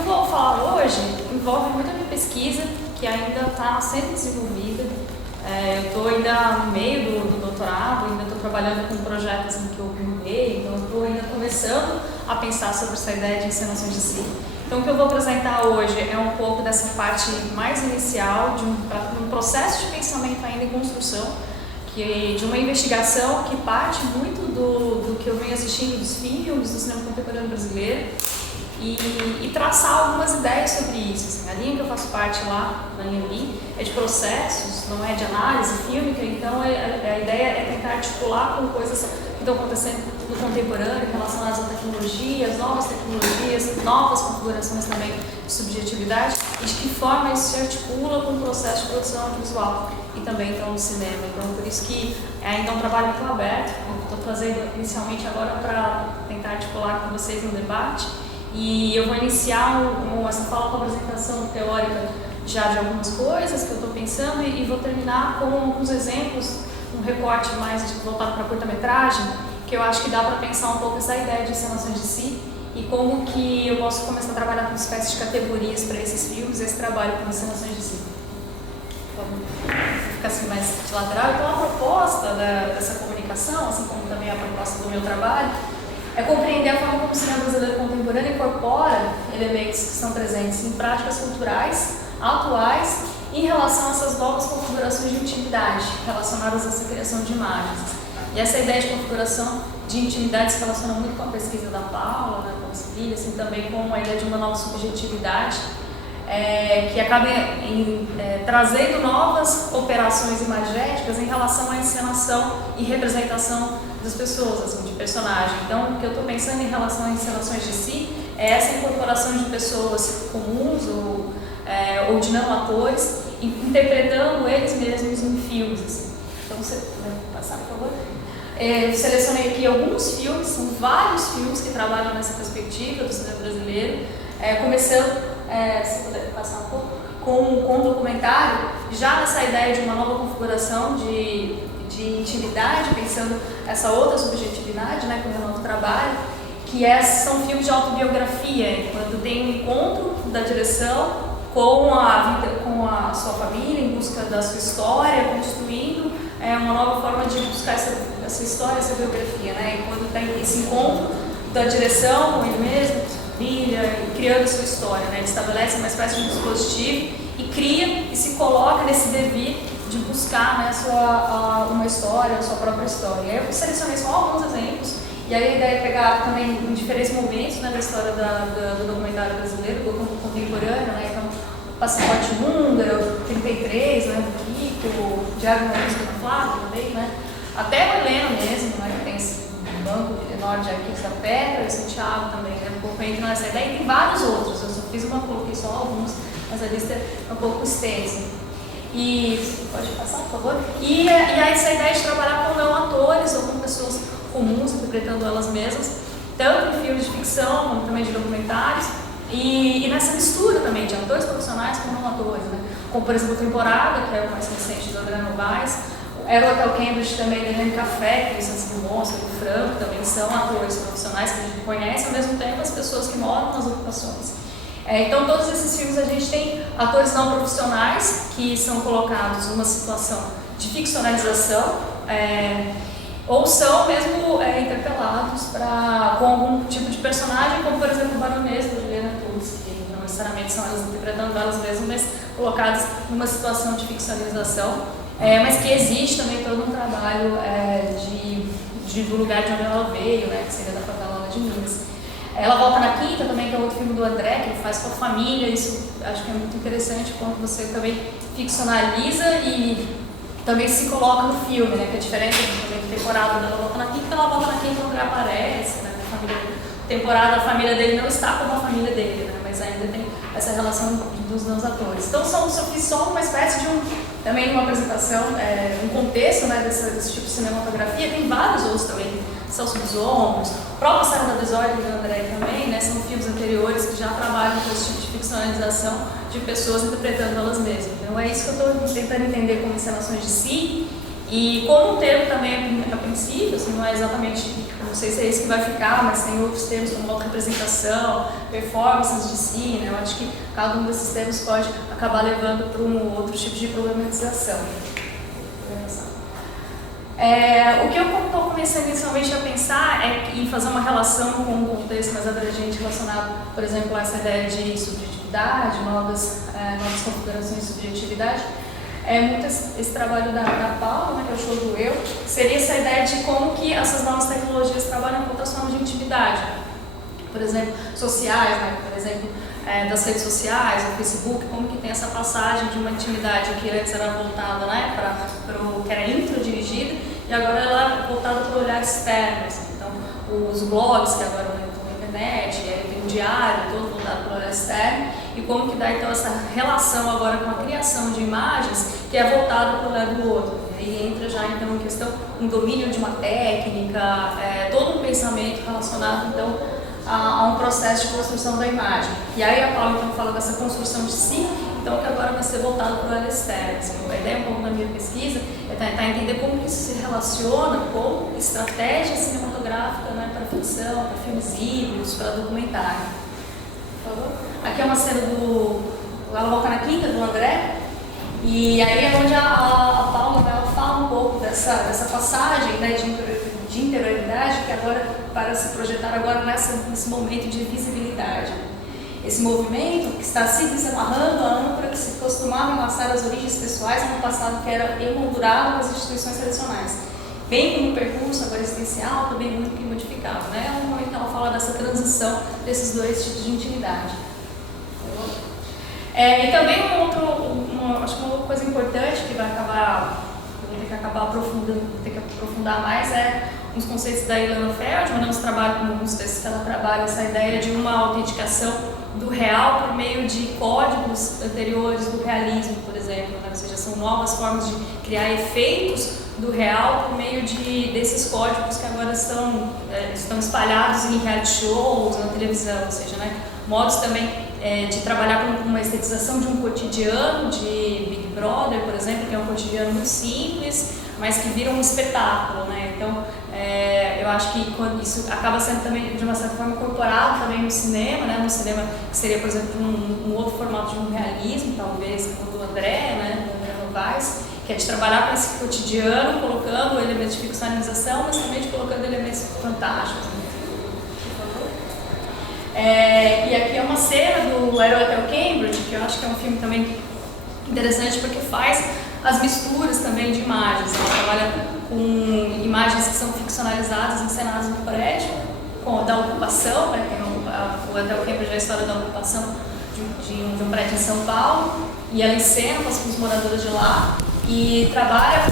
que eu vou falar hoje envolve muito a minha pesquisa, que ainda está sendo desenvolvida. Eu estou ainda no meio do doutorado, ainda estou trabalhando com projetos em que eu mudei, então eu estou ainda começando a pensar sobre essa ideia de encenações de si. Então o que eu vou apresentar hoje é um pouco dessa parte mais inicial, de um processo de pensamento ainda em construção, de uma investigação que parte muito do que eu venho assistindo dos filmes, do cinema contemporâneo brasileiro, e traçar algumas ideias sobre isso. Assim, a linha que eu faço parte lá, na linha B, é de processos, não é de análise fílmica, então a ideia é tentar articular com coisas que estão acontecendo no contemporâneo, relacionadas a tecnologias, novas configurações também de subjetividade, e de que forma isso se articula com o processo de produção audiovisual e também então no cinema. Então por isso que ainda é um trabalho muito aberto, eu estou trazendo inicialmente agora para tentar articular com vocês no debate. E eu vou iniciar essa fala com a apresentação teórica já de algumas coisas que eu estou pensando e vou terminar com alguns exemplos, um recorte mais voltado para a curta-metragem, que eu acho que dá para pensar um pouco essa ideia de encenações de si e como que eu posso começar a trabalhar com espécies de categorias para esses filmes, esse trabalho com encenações de si. Então, fica assim mais de lateral. Então a proposta dessa comunicação, assim como também a proposta do meu trabalho, é compreender a forma como o cinema brasileiro contemporâneo incorpora elementos que estão presentes em práticas culturais atuais em relação a essas novas configurações de intimidade relacionadas a essa criação de imagens. E essa ideia de configuração de intimidade se relaciona muito com a pesquisa da Paula, né, com a Cecília, assim, também com a ideia de uma nova subjetividade, que acaba trazendo novas operações imagéticas em relação à encenação e representação das pessoas, assim, de personagem. Então, o que eu estou pensando em relação a encenações de si é essa incorporação de pessoas comuns ou de não atores, interpretando eles mesmos em filmes. Assim. Então, você vai passar, por favor? Selecionei aqui alguns filmes, são vários filmes que trabalham nessa perspectiva do cinema brasileiro, começando, se puder passar um pouco, com um documentário, já nessa ideia de uma nova configuração de intimidade, pensando essa outra subjetividade, né, com o Renato trabalha, que são filmes de autobiografia, quando tem um encontro da direção com a sua família, em busca da sua história, construindo uma nova forma de buscar essa história, essa biografia, né, e quando tem esse encontro da direção com ele mesmo, família, e criando a sua história, né, ele estabelece uma espécie de dispositivo e cria e se coloca nesse devir de buscar, né, uma história, a sua própria história. E aí eu selecionei só alguns exemplos, e aí a ideia é pegar também em diferentes momentos, né, da história do documentário brasileiro, do contemporâneo, né, então o Passaporte Húngaro, 33, né, do Kiko, Diário de uma Música do Flávio também, né, até o Helena mesmo, né, que tem esse banco enorme de arquivos da Petra, e o Santiago também, né, um pouco entra nessa ideia, e tem vários outros, eu só coloquei só alguns, mas a lista é um pouco extensa. E pode passar, por favor? E aí essa ideia de trabalhar com não atores ou com pessoas comuns, interpretando elas mesmas, tanto em filmes de ficção, como também de documentários, e nessa mistura também de atores profissionais com não atores, né? Como, por exemplo, Temporada, que é o mais recente do André Novaes, Era o Hotel Cambridge também, da Helene Café, que é o Santos Dumont, o Franco, também são atores profissionais que a gente conhece, ao mesmo tempo as pessoas que moram nas ocupações. Então, todos esses filmes a gente tem atores não profissionais que são colocados numa situação de ficcionalização, ou são mesmo interpelados com algum tipo de personagem, como por exemplo o Baronesa, da Juliana Tucci, que não necessariamente são elas interpretando elas mesmas, mas colocadas numa situação de ficcionalização, mas que existe também todo um trabalho do lugar de onde ela veio, né, que seria da favela de Minas. Ela Volta na Quinta também, que é outro filme do André, que ele faz com a família. Isso acho que é muito interessante quando você também ficcionaliza e também se coloca no filme, né? Que é diferente da temporada da Ela Volta na Quinta, Ela Volta na Quinta o André aparece, né? A família dele não está como a família dele, né? Mas ainda tem essa relação dos não atores. Então eu fiz só uma espécie de também uma apresentação, um contexto, né, desse tipo de cinematografia. Tem vários outros também, Celso dos Ombros, o próprio Sarah da Desordem do André também, né, são filmes anteriores que já trabalham com esse tipo de ficcionalização de pessoas interpretando elas mesmas. Então é isso que eu estou tentando entender como encenações de si E como o termo também, a princípio, assim, não é exatamente, não sei se é isso que vai ficar, mas tem outros termos como autorrepresentação, performances de si, né? Eu acho que cada um desses termos pode acabar levando para um outro tipo de problematização. O que eu estou começando inicialmente a pensar é em fazer uma relação com um contexto mais abrangente relacionado, por exemplo, a essa ideia de subjetividade, novas configurações de subjetividade. Muito esse trabalho da Paula, né, que é o show do eu, seria essa ideia de como que essas novas tecnologias trabalham com outras formas de intimidade. Por exemplo, sociais, né, por exemplo, das redes sociais, o Facebook, como que tem essa passagem de uma intimidade que antes era voltada, né, que era introdirigida, e agora ela é voltada para o olhar externo. Assim. Então, os blogs que agora estão na internet, tem um diário todo voltado para o olhar externo, e como que dá então essa relação agora com a criação de imagens que é voltada para o olhar do outro. E aí entra já então em questão um domínio de uma técnica, todo um pensamento relacionado então a um processo de construção da imagem. E aí a Paula então fala dessa construção de si, então que agora vai ser voltado para o olhar externo. Assim, a ideia um pouco da minha pesquisa é tentar entender como que isso se relaciona com estratégia cinematográfica, né, para ficção, para filmes híbridos, para documentário. Por favor. Aqui é uma cena ela volta na quinta do André, e aí é onde a Paula, né, ela fala um pouco dessa passagem, né, de interioridade que agora para se projetar agora nesse momento de visibilidade. Esse movimento que está se desamarrando a âncora que se costumava enlaçar as origens pessoais no passado que era emoldurado nas instituições tradicionais. Bem como um percurso agora existencial, também muito que modificado. Né? É um momento que ela fala dessa transição desses dois tipos de intimidade. E também acho que uma outra coisa importante que vai acabar, vou ter que acabar aprofundando, vou ter que aprofundar mais uns conceitos da Ilana Feldman, nos trabalhos, como alguns textos que ela trabalha, essa ideia de uma autenticação do real por meio de códigos anteriores do realismo, por exemplo, né? Ou seja, são novas formas de criar efeitos do real por meio desses códigos que agora estão espalhados em reality shows, na televisão, ou seja, né? Modos também de trabalhar com uma estetização de um cotidiano de Big Brother, por exemplo, que é um cotidiano muito simples, mas que vira um espetáculo, né? Então, eu acho que quando isso acaba sendo também, de uma certa forma, incorporado também no cinema, né? No cinema que seria, por exemplo, um outro formato de um realismo, talvez, como o do André, né? Do André Novaes, que é de trabalhar com esse cotidiano, colocando elementos de ficcionalização, mas também de colocando elementos fantásticos. Né? E aqui é uma cena do Aerohotel Cambridge, que eu acho que é um filme também interessante porque faz as misturas também de imagens. Ela trabalha com imagens que são ficcionalizadas, encenadas no prédio, da ocupação, né, o Hotel Cambridge é a história da ocupação de um prédio em São Paulo, e ela encena com os moradores de lá e trabalha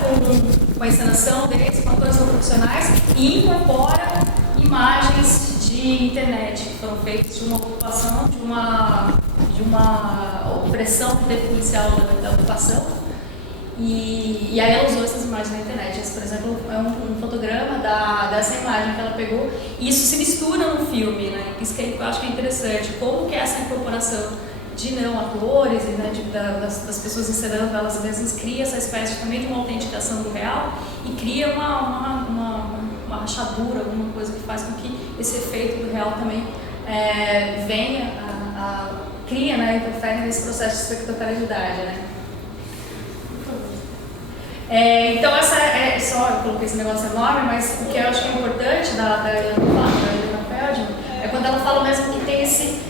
com a encenação deles, com atores não profissionais e incorpora imagens de internet que foram feitas de uma ocupação, de uma opressão policial da ocupação. E aí ela usou essas imagens na internet. Esse, por exemplo, é um fotograma dessa imagem que ela pegou. E isso se mistura no filme, né? Isso que eu acho que é interessante. Como que essa incorporação de não atores, né, das pessoas encenando elas mesmas, cria essa espécie também de uma autenticação do real e cria uma rachadura, alguma coisa que faz com que esse efeito do real também venha, cria, né, interfere nesse processo de espectacularidade, né. Então essa eu coloquei esse negócio enorme, mas o que eu acho que é importante da Ilana Feldman é quando ela fala mesmo que tem esse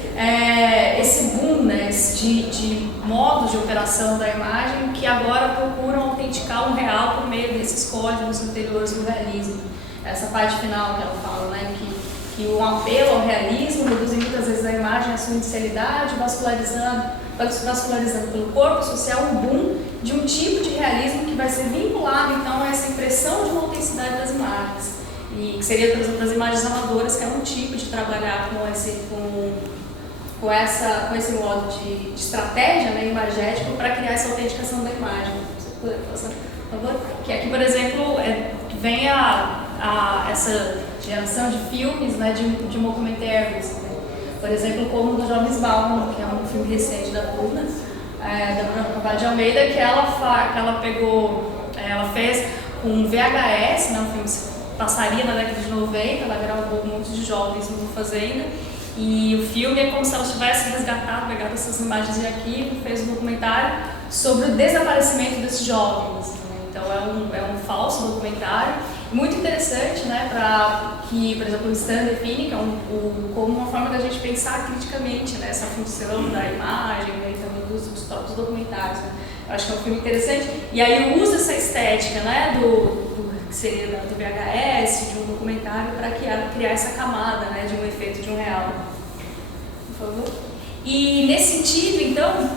boom, né, de modos de operação da imagem que agora procuram autenticar um real por meio desses códigos anteriores do realismo. Essa parte final que ela fala, né, que o apelo ao realismo reduz muitas vezes a imagem à sua inicialidade, vascularizando pelo corpo social um boom de um tipo de realismo que vai ser vinculado então a essa impressão de uma autenticidade das imagens. E que seria, por exemplo, as imagens amadoras, que é um tipo de trabalhar com esse modo de estratégia, né, imagética para criar essa autenticação da imagem. Você puder passar, por favor? Que aqui, por exemplo, vem essa geração de filmes, né, de mockumentaries, né? Por exemplo, como o do Jovens Bauman, que é um filme recente da Bruna Carvalho de Almeida, que ela fez com VHS, né, um filme que se passaria na década de 90, ela gravou um monte de jovens numa fazenda, e o filme é como se ela tivesse resgatado, pegado essas imagens de arquivo, fez um documentário sobre o desaparecimento desses jovens, né? Então é um falso documentário, muito interessante, né, para que, por exemplo, o Stan define que é como uma forma da gente pensar criticamente, né, essa função da imagem, né, e também dos próprios documentários, né? Eu acho que é um filme interessante, e aí usa essa estética, né, que seria do VHS, de um documentário, para criar essa camada, né, de um efeito de um real. Por favor. E nesse sentido, então,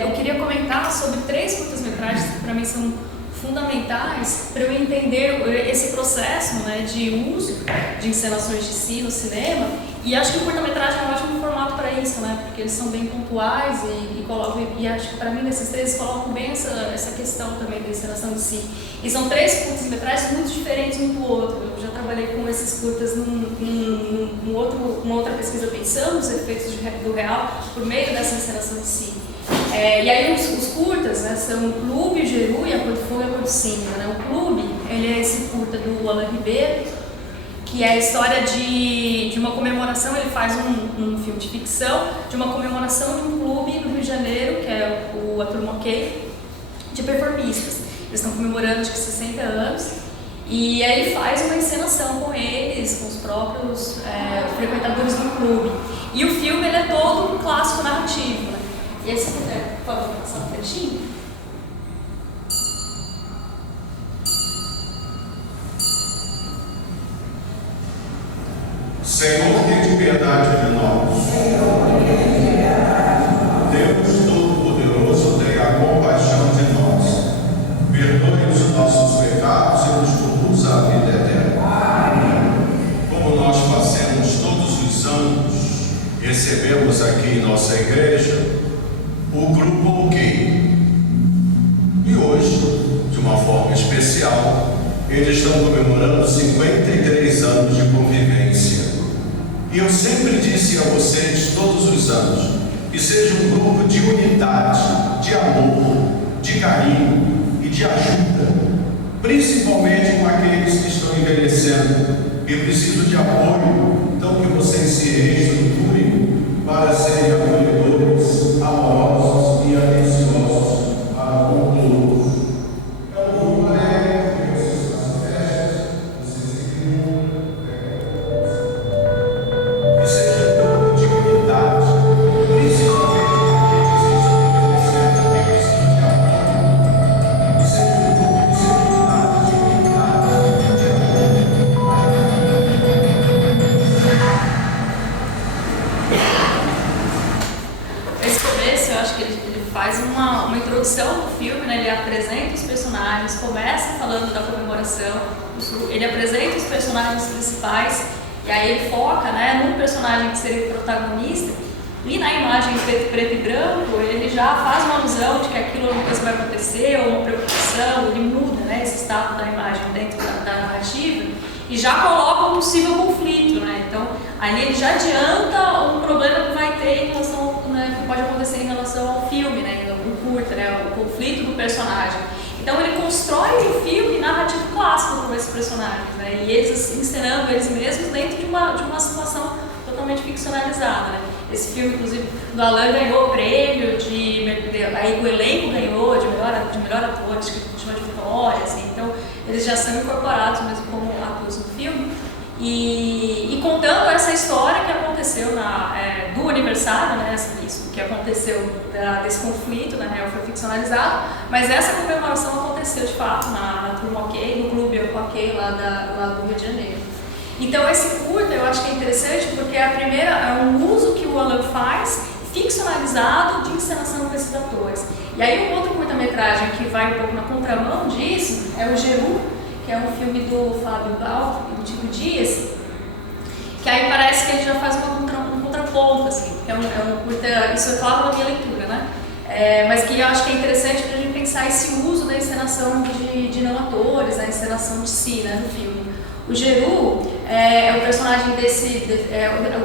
eu queria comentar sobre 3 curtas-metragens que para mim são fundamentais para eu entender esse processo, né, de uso de encenações de si no cinema, e acho que o curta-metragem é um ótimo formato para isso, né, porque eles são bem pontuais e acho que para mim nesses 3 colocam bem essa questão também da encenação de si. E são 3 curtas-metragens muito diferentes um do outro. Eu já trabalhei com esses curtas numa outra pesquisa pensando os efeitos do real por meio dessa encenação de si. E aí os curtas, né, são o Clube, o Geru e a Cor do Fogo e a Cor do Cinza, né? O Clube, ele é esse curta do Alan Ribeiro, que é a história de uma comemoração. Ele faz um filme de ficção de uma comemoração de um clube no Rio de Janeiro, que é a Turma OK, de performistas. Eles estão comemorando acho que 60 anos, e aí ele faz uma encenação com eles, com os próprios frequentadores do clube. E o filme ele é todo um clássico narrativo, né? E aí, se puder, por favor, passar um trechinho. Senhor, tem piedade de nós. Deus Todo-Poderoso, tenha compaixão de nós. Perdoe os nossos pecados e nos conduza à vida eterna. Como nós fazemos todos os anos, recebemos aqui em nossa igreja o Grupo OK. E hoje, de uma forma especial, eles estão comemorando 53 anos de convivência. E eu sempre disse a vocês, todos os anos, que seja um grupo de unidade, de amor, de carinho e de ajuda, principalmente com aqueles que estão envelhecendo e precisam de apoio. Então, que vocês se reestruturem para serem acolhedores, amorosos e atenciosos para com todos. É um grupo alegre, que vocês fazem festas, vocês ficam e seja tão de unidade, principalmente aqueles que estão envelhecendo e precisam de apoio. E seja um grupo de unidade, de Esse começo, eu acho que ele faz uma introdução do filme, né? Ele apresenta os personagens, começa falando da comemoração, ele apresenta os personagens principais, e aí ele foca, né, num personagem que seria o protagonista, e na imagem preto e branco, ele já faz uma alusão de que aquilo é uma coisa que vai acontecer, ou uma preocupação, ele muda, né, esse estado da imagem dentro da narrativa, e já coloca um possível conflito, né? Então, ali ele já adianta um problema que vai ter em relação, né, que pode acontecer em relação ao filme, né, o curta, né, o conflito do personagem. Então, ele constrói um filme narrativo clássico com esses personagens, né, e eles encenando eles mesmos dentro de uma situação totalmente ficcionalizada, né. Esse filme, inclusive, do Alan ganhou o prêmio aí o elenco ganhou de melhor ator, acho que chama de Vitória, assim. Então, eles já são incorporados mesmo como atores no filme. E contando essa história que aconteceu do aniversário, né, isso que aconteceu desse conflito, na real foi ficcionalizado, mas essa comemoração aconteceu de fato na Turma OK, no Clube OK lá do Rio de Janeiro. Então esse curta eu acho que é interessante porque é um uso que o Alan faz ficcionalizado de encenação com esses atores. E aí um outro curta-metragem que vai um pouco na contramão disso é o Geru, que é um filme do Fábio Balto e do Tico Dias, que aí parece que ele já faz um contraponto, assim, que é um curta, isso é claro na minha leitura, né? Mas que eu acho que é interessante para a gente pensar esse uso da encenação de não atores, a encenação de si, né, no filme. O Geru é o personagem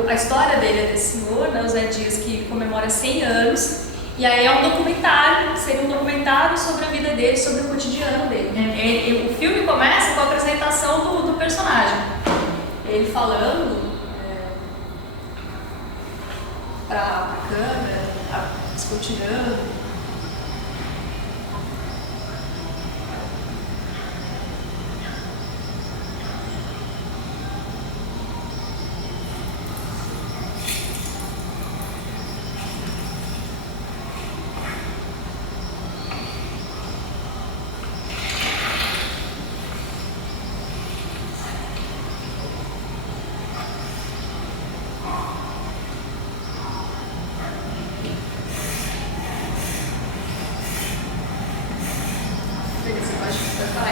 a história dele é desse senhor, né, o Zé Dias, que comemora 100 anos, E aí é um documentário, seria um documentário sobre a vida dele, sobre o cotidiano dele. O filme começa com a apresentação do personagem. Ele falando para a câmera, escrutinando.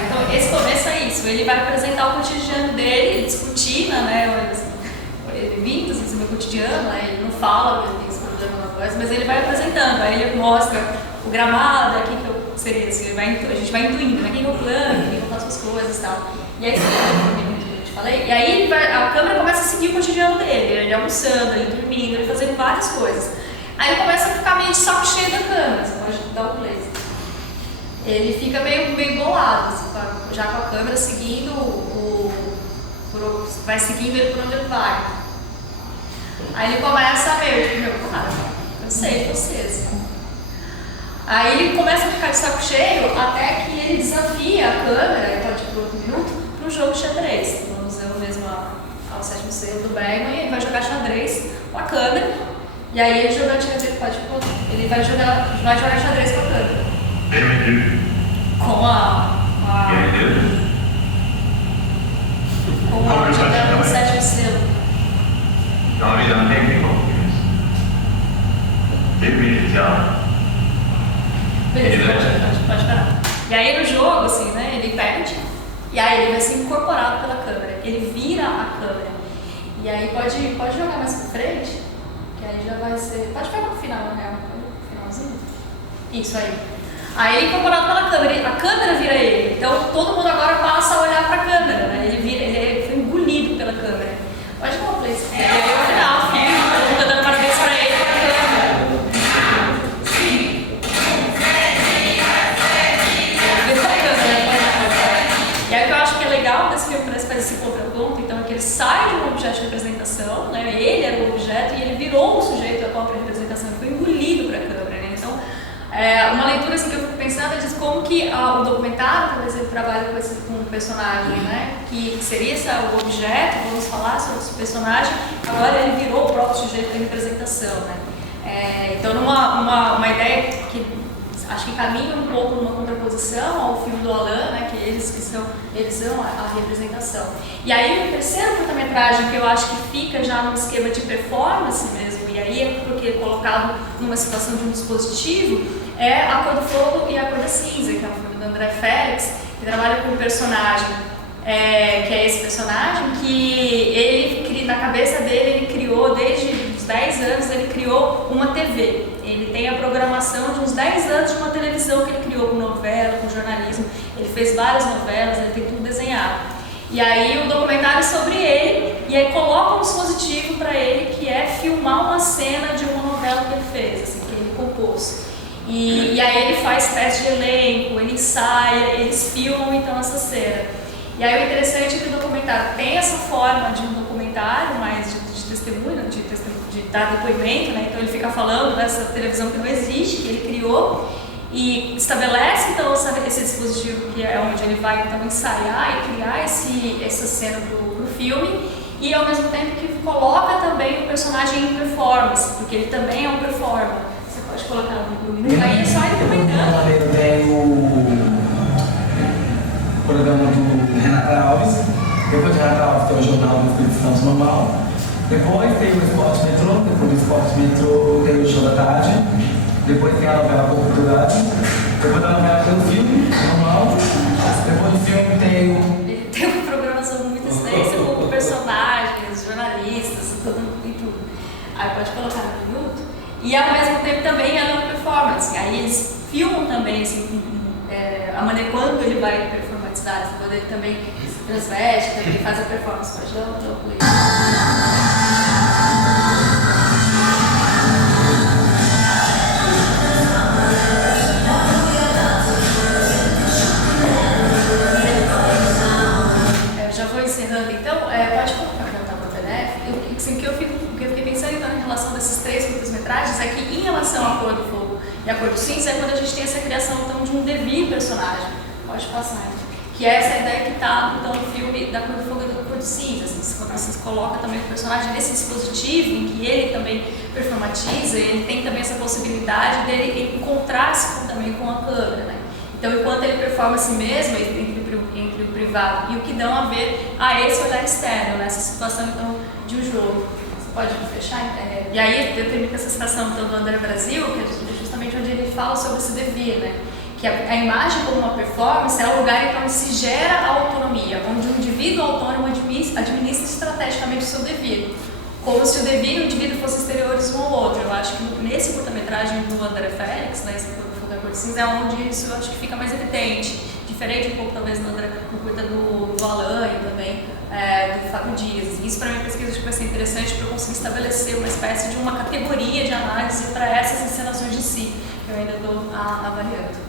Então, esse começo é isso, ele vai apresentar o cotidiano dele, discutir, né, ele vinta assim, sobre o cotidiano, né, ele não fala, ele tem esse problema na voz, mas ele vai apresentando, aí ele mostra o gramado, aqui que eu seria assim, a gente vai intuindo, né, quem eu plano, quem eu faço as coisas e tal. E aí, que eu te falei, e aí a câmera começa a seguir o cotidiano dele, ele almoçando, ele dormindo, ele fazendo várias coisas. Aí ele começa a ficar meio de saco cheio da câmera, você pode dar o play. Ele fica meio bolado, assim, já com a câmera seguindo vai seguindo ele por onde ele vai. Aí ele começa a ver, tipo, meu, cara, cansei de vocês. Aí ele começa a ficar de saco cheio até que ele desafia a câmera, ele pode ir por outro minuto, para o jogo de xadrez. Vamos dizer o mesmo ao 7º selo do Bergman, e ele vai jogar xadrez com a câmera, e aí ele jogando xadrez, ele vai jogar xadrez com a câmera. Com a jogada no 7º selo. Beleza, pode parar. E aí no jogo, assim, né, ele perde, e aí ele vai ser incorporado pela câmera, ele vira a câmera. E aí pode jogar mais pra frente, que aí já vai ser. Pode pegar no final, né? No finalzinho. Isso aí. Aí ele é incorporado pela câmera, a câmera vira ele. Então todo mundo agora passa a olhar para a câmera, né? Ele foi engolido pela câmera. Pode dar uma play. E aí no final, o filho, todo mundo dando parabéns para ele com a câmera. E aí o que eu acho que é legal desse filme, parece que faz esse contraponto, então é que ele sai de um objeto de representação, né? Ele era o objeto e ele virou um sujeito da própria representação, ele foi engolido para a câmera, né? Então, uma leitura assim, que eu fico pensando é de como que o documentário, talvez ele trabalha com um personagem, né, que seria o objeto, vamos falar sobre esse personagem, agora ele virou o próprio sujeito da representação, né. Então, uma ideia que acho que caminha um pouco numa contraposição ao filme do Alain, né, que eles amam a representação. E aí o terceiro curta-metragem que eu acho que fica já num esquema de performance mesmo, e aí é porque é colocado numa situação de um dispositivo, é A Cor do Fogo e A Cor da Cinza, que é um filme do André Félix, que trabalha com um personagem, que é esse personagem, que ele, na cabeça dele, ele criou, desde os 10 anos, ele criou uma TV. Ele tem a programação de uns 10 anos de uma televisão que ele criou com novela, com jornalismo. Ele fez várias novelas, ele tem tudo desenhado. E aí o documentário é sobre ele, e aí coloca um dispositivo para ele, que é filmar uma cena de uma novela que ele fez, assim, que ele compôs. E aí ele faz teste de elenco, ele ensaia, eles filmam então essa cena. E aí o interessante é que o documentário tem essa forma de um documentário, mais de testemunho, de dar depoimento, né? Então ele fica falando dessa televisão que não existe, que ele criou, e estabelece então esse dispositivo que é onde ele vai então ensaiar e criar essa cena pro filme, e ao mesmo tempo que coloca também o personagem em performance, porque ele também é um performer. Pode colocar no minuto, aí é só ele comentando. Tem o programa do Renata Alves, depois de Renata Alves tem o Jornal do Espírito Santo Normal, depois tem o Esporte Metrô, depois do Esporte Metrô tem o Show da Tarde, depois tem a novela Oportunidade, depois da novela tem o filme normal, depois do filme tem o... Ele tem uma programação muito extensa com personagens, jornalistas, e tudo. Aí pode colocar no minuto. E ao mesmo tempo também é uma performance. Aí eles filmam também assim, a maneira quando ele vai performatizar, quando ele também se transveste, também faz a performance. Pode dar um play. o que eu fiquei pensando então em relação desses 3 curtas-metragens é que em relação a Cor do Fogo e a Cor do Cinza é quando a gente tem essa criação então, de um devir personagem. Pode passar. Que é essa ideia que está então, no filme da Cor do Fogo e da Cor do Cinza. Assim, quando você coloca também o personagem nesse dispositivo em que ele também performatiza, ele tem também essa possibilidade dele encontrar-se também com a câmera, né? Então, enquanto ele performa a si mesmo entre o privado e o que dão a ver a esse olhar externo, nessa situação então, de um jogo. Você pode fechar? E aí eu termino com essa citação então, do André Brasil, que é justamente onde ele fala sobre esse devir, né? Que a imagem como uma performance é o lugar então, onde se gera a autonomia, onde o indivíduo autônomo administra estrategicamente o seu devir. Como se o devir e o indivíduo fossem exteriores um ao outro. Eu acho que nesse curta-metragem do André Félix, né, esse Fogo da Cor Cinza, é onde isso eu acho que fica mais evidente. Diferente um pouco, talvez, no curta do Alain e também do Fábio Dias. Isso, para mim, pesquisa acho que vai ser interessante para eu conseguir estabelecer uma espécie de uma categoria de análise para essas encenações de si, que eu ainda estou avaliando.